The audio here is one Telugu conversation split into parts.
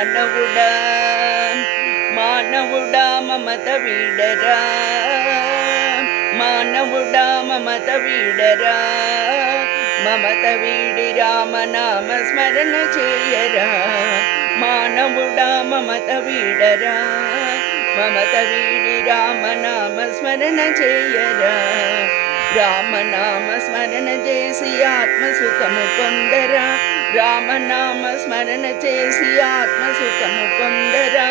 మానవుడా మానవుడా మమత వీడరా, మానవుడా మమత వీడరా, మమత వీడి రామనామ స్మరణ చేయరా. మానవుడా మమత వీడరా, మమత వీడి రామనామ స్మరణ చేయరా. రామనామ స్మరణ చేసి ఆత్మసుఖము పొందరా, రామనామ స్మరణ చేసి ఆత్మసుఖము పొందరా.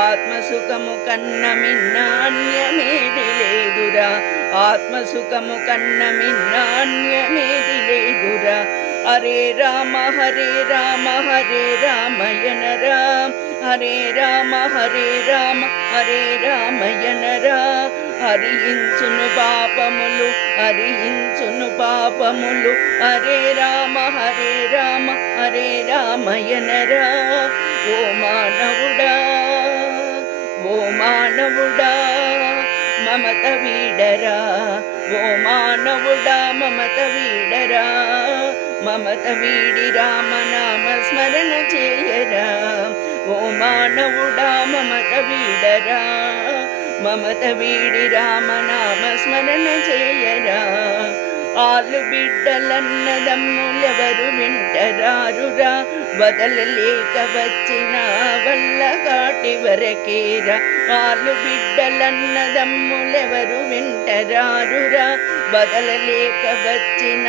ఆత్మసుఖము కన్న మిన్న అన్యమేది లేదురా, ఆత్మసుఖము కన్న మిన్న అన్యమేది లేదురా. హరే రామ హరే రామ హరే రామయనరా, హరే రామ హరే రామ హరే రామయనరా. హరించును పాపములు హరించును పాపములు, హరే రామ హరే రామ హరే రామయనరా. ఓ మానవుడా ఓ మానవుడా మమత వీడరా, ఓ మానవుడా మమత వీడరా, మమత వీడి రామనామ స్మరణ చేయరా. ఓ మానవుడా మమత వీడరా, మమత వీడి రామనామ స్మరణ చేయరా. ఆలు బిడ్డలన్నదమ్ములెవరు వింటరారురా, వదలలేక వచ్చిన వల్ల కాటి వరకేరా. ఆలు బిడ్డలన్నదమ్ములెవరు వింటరారురా, వదలలేక వచ్చిన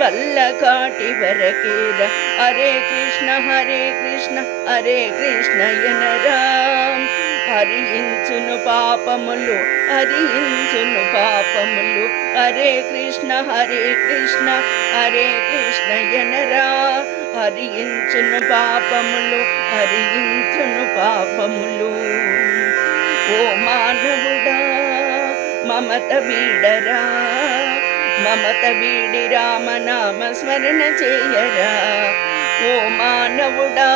వల్ల కాటి వరకేరా. హరే కృష్ణ హరే కృష్ణ హరే కృష్ణ యనరా. హరించును పాపములు హరించును పాపములు, హరే కృష్ణ హరే కృష్ణ హరే కృష్ణ యనరా. హరించును పాపములు హరించును పాపములు. ఓ మానవుడా మమత వీడరా, మమత వీడి రామనామ స్మరణ చేయరా. ఓ మానవుడా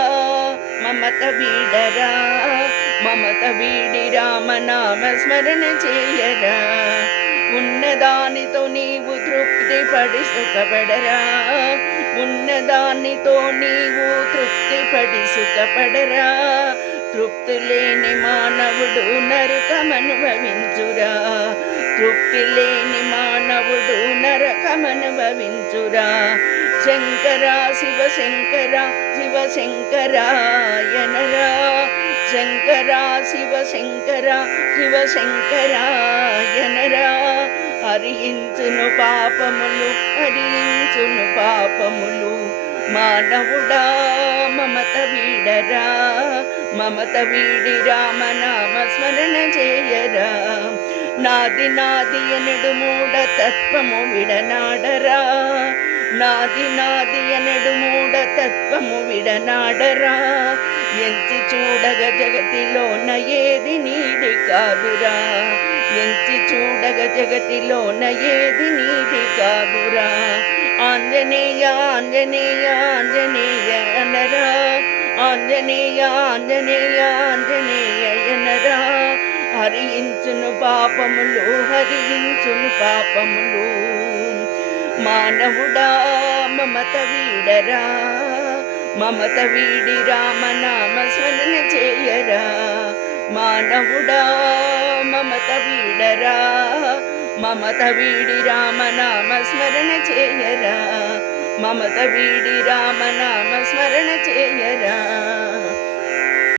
మమత వీడరా, మమత వీడి రామనామ స్మరణ చేయరా. ఉన్నదానితో నీవు తృప్తి పడి సుఖపడరా, ఉన్నదానితో నీవు తృప్తి పడి సుఖపడరా. తృప్తి లేని మానవుడు నరకమనుభవించురా, తృప్తి లేని మానవుడు నరకమనుభవించురా. శంకర శివ శంకర శివ శంకరాయనరా, శంకర శివ శంకర శివ శంకరాయనరా. హరించును పాపములు హరించును పాపములు. మానవుడా మమత వీడరా, మమత వీడి రామనామ స్మరణ చేయరా. నాది నాది ఎనడు మూఢ తత్వము విడనాడరా, నాది నాది ఎనడు మూఢ తత్వము విడనాడరా. ఎంచి చూడగ జగతిలోన ఏది నీది కాదురా, ఎంచి చూడగ జగతిలోన ఏది నీది కాదురా. ఆంజనేయ ఆంజనేయ ఆంజనేయ అనరా, ఆంజనేయ ఆంజనేయ ఆంజనేయ అనరా. హరించును పాపములు హరించును పాపములు. మానవుడా మమత వీడరా, మమత వీడి రామనామ స్మరణ చేయరా. మానవుడా మమత వీడరా, మమత వీడి రామనామ స్మరణ చేయరా. మమత వీడి రామనామ స్మరణ చేయరా.